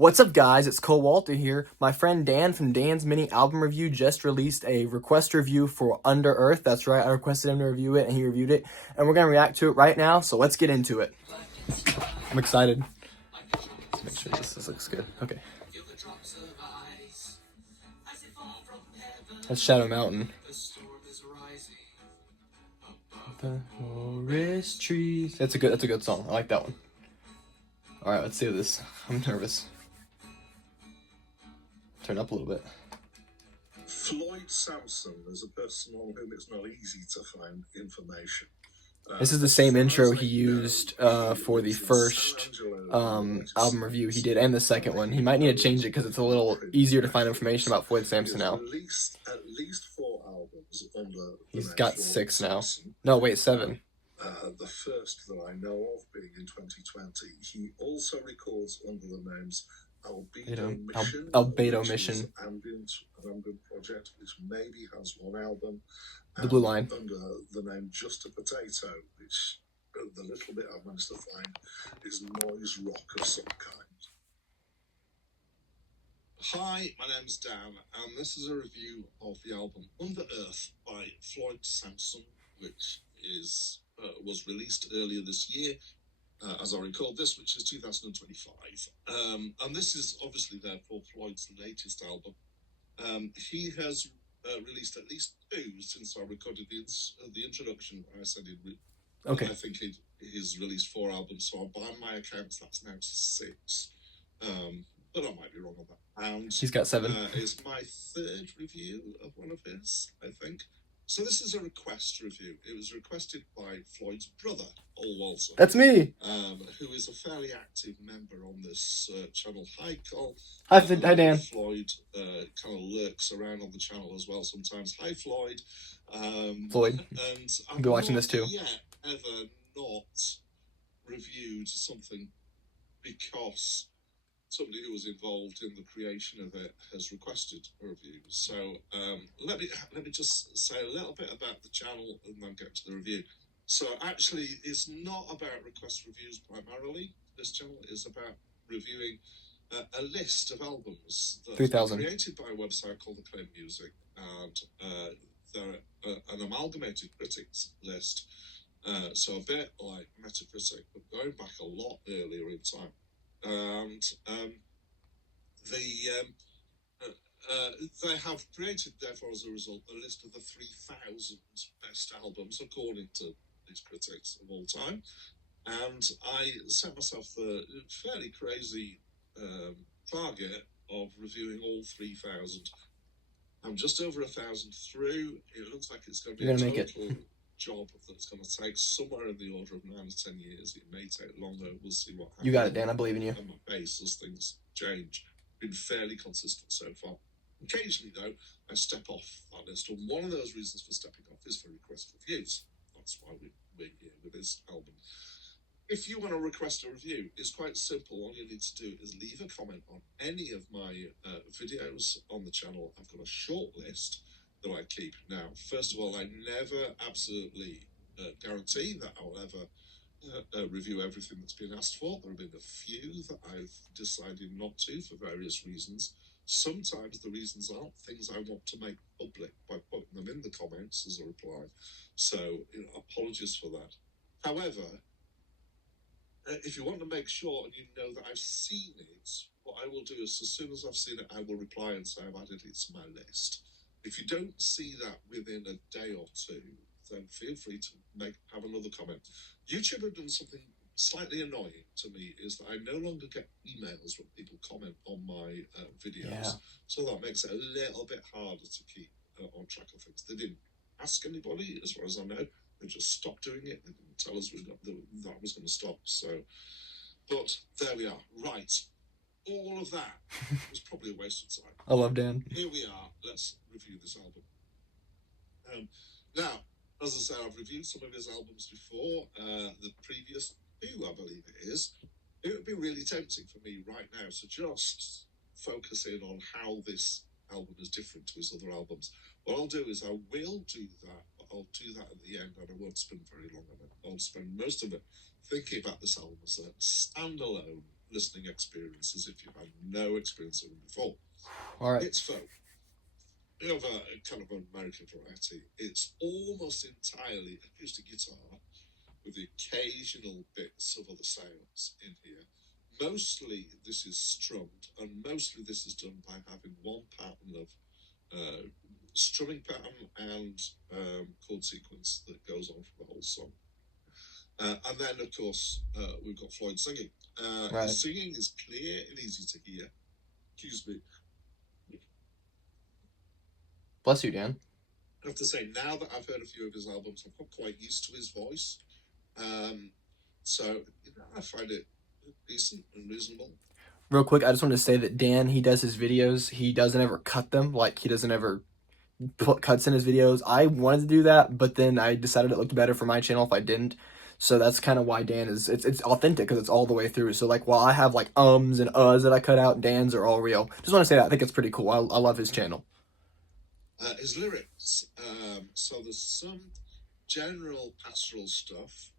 What's up, guys? It's Cole Walter here. My friend Dan from Dan's Mini Album Review just released a request review for Under Earth. That's right, I requested him to review it, and he reviewed it. And we're going to react to it right now, so let's get into it. I'm excited. Let's make sure this looks good. Okay. That's Shadow Mountain. The forest trees. That's a good song. I like that one. All right, let's do this. I'm nervous. Turn up a little bit. Floyd Samson is a person on whom it's not easy to find information. This is the same intro he used for the first album review he did, and the second one. He might need to change it because it's a little easier to find information about Floyd Samson now. At least 4 albums under. He's got 6 now. No, wait, 7. The first that I know of being in 2020. He also records under the names Albedo Mission, ambient project, which maybe has 1 album. The Blue Line. Under the name Just a Potato, which the little bit I've managed to find is noise rock of some kind. Hi, my name's Dan, and this is a review of the album Under Earth by Floyd Samson, which was released earlier this year, as I record this, which is 2025. And this is obviously therefore Floyd's latest album. He has released at least 2 since I recorded the introduction. I said okay. I think he's released 4 albums, so by my accounts that's now 6. But I might be wrong on that. And he's got 7. It's my 3rd review of one of his, I think. So this is a request review. It was requested by Floyd's brother, Ol Walter. That's me. Who is a fairly active member on this channel. Hi, Cole. Hi, Dan. Floyd kind of lurks around on the channel as well sometimes. Hi, Floyd. Floyd. And I'll be watching this too. Yet ever not reviewed something because somebody who was involved in the creation of it has requested a review. So let me just say a little bit about the channel and then get to the review. So actually, it's not about request reviews primarily. This channel is about reviewing a list of albums that 3,000 created by a website called Acclaim Music, and they're an amalgamated critics list. So a bit like Metacritic, but going back a lot earlier in time. And they have created, therefore, as a result, a list of the 3,000 best albums according to these critics of all time. And I set myself the fairly crazy target of reviewing all 3,000. I'm just over 1,000 through. It looks like it's going to be a total job that's going to take somewhere in the order of 9 to 10 years. It may take longer. We'll see what happens. You got it, Dan. I believe in you. On my pace as things change. Been fairly consistent so far. Occasionally, though, I step off that list. And one of those reasons for stepping off is for request reviews. That's why we're here with this album. If you want to request a review, it's quite simple. All you need to do is leave a comment on any of my videos on the channel. I've got a short list that I keep. Now, first of all, I never absolutely guarantee that I'll ever review everything that's been asked for. There have been a few that I've decided not to for various reasons. Sometimes the reasons aren't things I want to make public by putting them in the comments as a reply. So, apologies for that. However, if you want to make sure and you know that I've seen it, what I will do is as soon as I've seen it, I will reply and say I've added it to my list. If you don't see that within a day or 2, then feel free to have another comment. YouTube have done something slightly annoying to me, is that I no longer get emails when people comment on my videos. Yeah. So that makes it a little bit harder to keep on track of things. They didn't ask anybody, as far as I know. They just stopped doing it. They didn't tell us that was going to stop. So, but there we are. Right. All of that was probably a waste of time. I love Dan. Here we are. Let's review this album. Now, as I say, I've reviewed some of his albums before. The previous 2, I believe it is. It would be really tempting for me right now to just focus in on how this album is different to his other albums. What I'll do is I will do that, but I'll do that at the end, and I won't spend very long on it. I'll spend most of it thinking about this album as a standalone listening experience as if you had no experience of them before. All right. It's folk. You have a kind of an American variety. It's almost entirely acoustic guitar with the occasional bits of other sounds in here. Mostly this is strummed, and mostly this is done by having one pattern of strumming pattern and chord sequence that goes on for the whole song. And then, of course, we've got Floyd singing. Right. His singing is clear and easy to hear. Excuse me. Bless you, Dan. I have to say, now that I've heard a few of his albums, I've got quite used to his voice. So, I find it decent and reasonable. Real quick, I just want to say that Dan, he does his videos. He doesn't ever cut them. Like, he doesn't ever put cuts in his videos. I wanted to do that, but then I decided it looked better for my channel if I didn't. So that's kind of why Dan is, it's authentic because it's all the way through. So like while I have like ums and uhs that I cut out, Dan's are all real. Just want to say that. I think it's pretty cool. I love his channel. His lyrics, so there's some general pastoral stuff,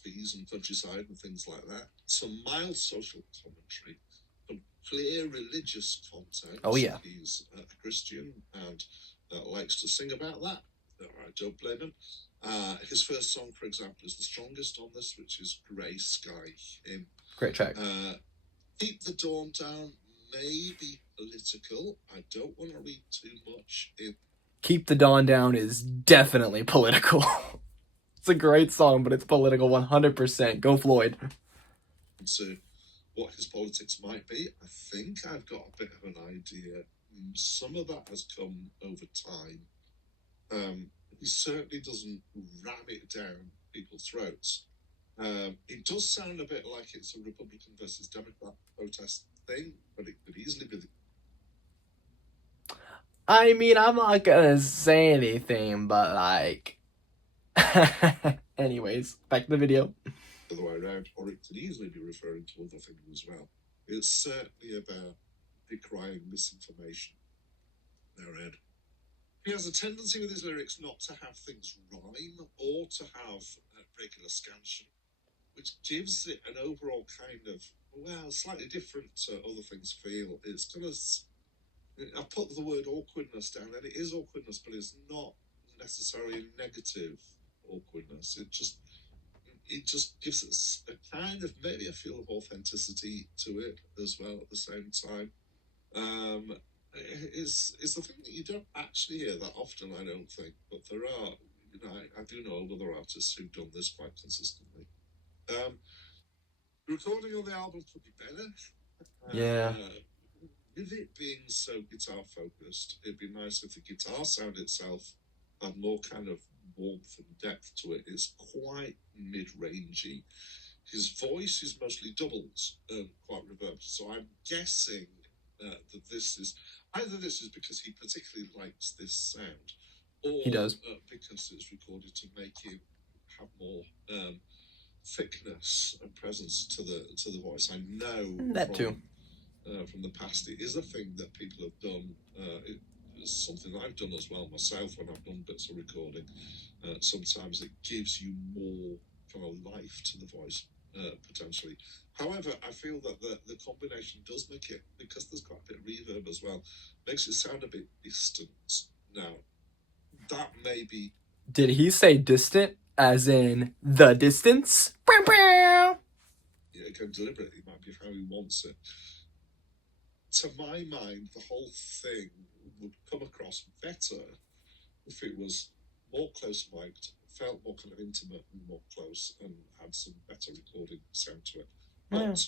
trees and countryside and things like that. Some mild social commentary, some clear religious content. Oh yeah. He's a Christian and likes to sing about that. I don't blame him. His first song, for example, is the strongest on this, which is Grey Sky. Great track. Keep the Dawn Down may be political. I don't want to read too much in. Keep the Dawn Down is definitely political. It's a great song, but it's political 100%. Go Floyd. So what his politics might be, I think I've got a bit of an idea. Some of that has come over time. He certainly doesn't ram it down people's throats. It does sound a bit like it's a Republican versus Democrat protest thing, but it could easily be. I mean, I'm not gonna say anything, but like. Anyways, back to the video. The other way around, or it could easily be referring to other things as well. It's certainly about decrying misinformation. Around. He has a tendency with his lyrics not to have things rhyme or to have regular scansion, which gives it an overall kind of, well, slightly different to other things feel. It's kind of, I put the word awkwardness down, and it is awkwardness, but it's not necessarily a negative awkwardness. It just gives us a kind of maybe a feel of authenticity to it as well at the same time. Is the thing that you don't actually hear that often, I don't think, but there are, I do know other artists who've done this quite consistently. The recording on the album could be better. Yeah. With it being so guitar focused, it'd be nice if the guitar sound itself had more kind of warmth and depth to it. It's quite mid-rangey. His voice is mostly doubles, quite reverbed. So I'm guessing that this is because he particularly likes this sound, or He does. because it's recorded to make him have more thickness and presence to the voice. I know that too. From the past, it is a thing that people have done. It's something I've done as well myself when I've done bits of recording. Sometimes it gives you more kind of life to the voice, potentially. However, I feel that the combination does make it, because there's quite a bit of reverb as well, makes it sound a bit distant. Now, that may be. Did he say distant as in the distance? Yeah, again, deliberately might be how he wants it. To my mind, the whole thing would come across better if it was more close-mic'd, felt more kind of intimate and more close, and had some better recording sound to it. But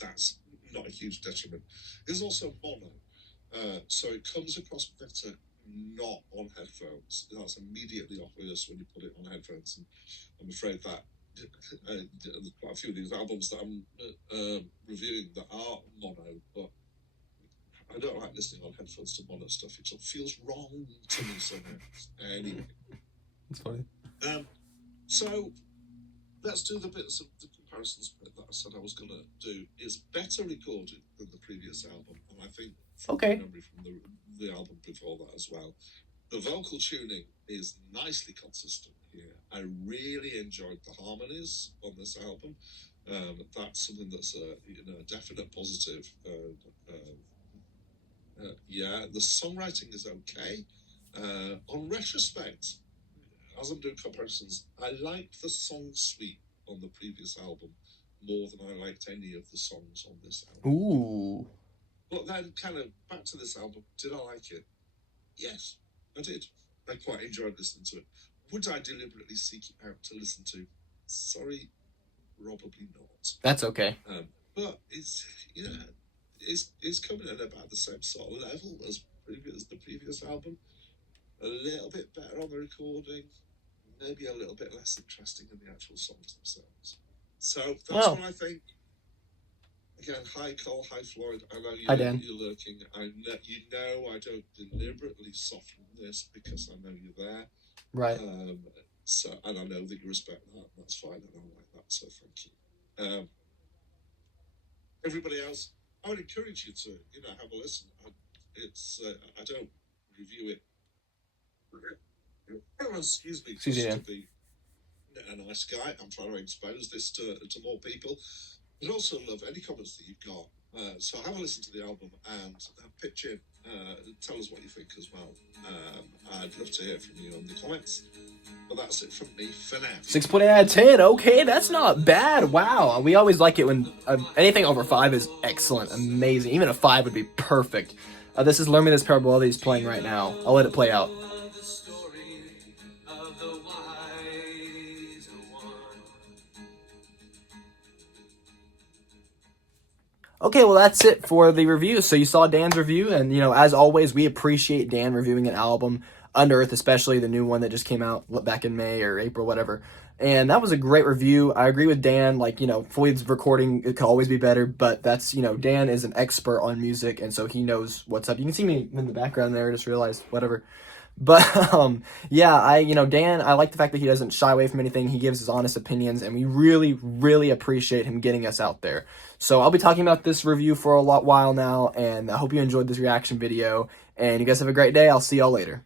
that's not a huge detriment. There's also mono, so it comes across better not on headphones. That's immediately obvious when you put it on headphones, and I'm afraid that there's quite a few of these albums that I'm reviewing that are mono, but I don't like listening on headphones to mono stuff. It just feels wrong to me somehow. Anyway, it's funny. So let's do the bits of the comparisons that I said I was going to do. It's better recorded than the previous album, and I think from my memory from the album before that as well. The vocal tuning is nicely consistent here. I really enjoyed the harmonies on this album. That's something that's a definite positive. Yeah, the songwriting is okay. On retrospect, as I'm doing comparisons, I liked the song suite on the previous album more than I liked any of the songs on this album. Ooh. But then, kind of back to this album, did I like it? Yes, I did. I quite enjoyed listening to it. Would I deliberately seek it out to listen to? Sorry, probably not. That's okay. But it's coming at about the same sort of level as the previous album. A little bit better on the recording, maybe a little bit less interesting in the actual songs themselves. So that's Well, what I think. Again, hi Cole, hi Floyd. I know hi Dan. you're lurking. I don't deliberately soften this because I know you're there. Right. So and I know that you respect that. That's fine. I don't like that. So thank you. Everybody else, I would encourage you to have a listen. I don't review it. Oh, excuse me. Excuse me, Just Dan. to be a nice guy, I'm trying to expose this to more people. I'd also love any comments that you've got. So have a listen to the album and pitch in. Tell us what you think as well. I'd love to hear from you on the comments. But that's it from me for now. 6.8 out of 10. Okay, that's not bad. Wow. We always like it when anything over 5 is excellent, amazing. Even a 5 would be perfect. This is Learn Me This Parable that he's playing right now. I'll let it play out. Okay, well, that's it for the review. So you saw Dan's review, and, as always, we appreciate Dan reviewing an album, Under Earth, especially the new one that just came out back in May or April, whatever. And that was a great review. I agree with Dan. Floyd's recording, it could always be better, but that's, Dan is an expert on music, and so he knows what's up. You can see me in the background there, I just realized, whatever. But yeah, Dan, I like the fact that he doesn't shy away from anything. He gives his honest opinions, and we really, really appreciate him getting us out there. So I'll be talking about this review for a while now, and I hope you enjoyed this reaction video. And you guys have a great day. I'll see y'all later.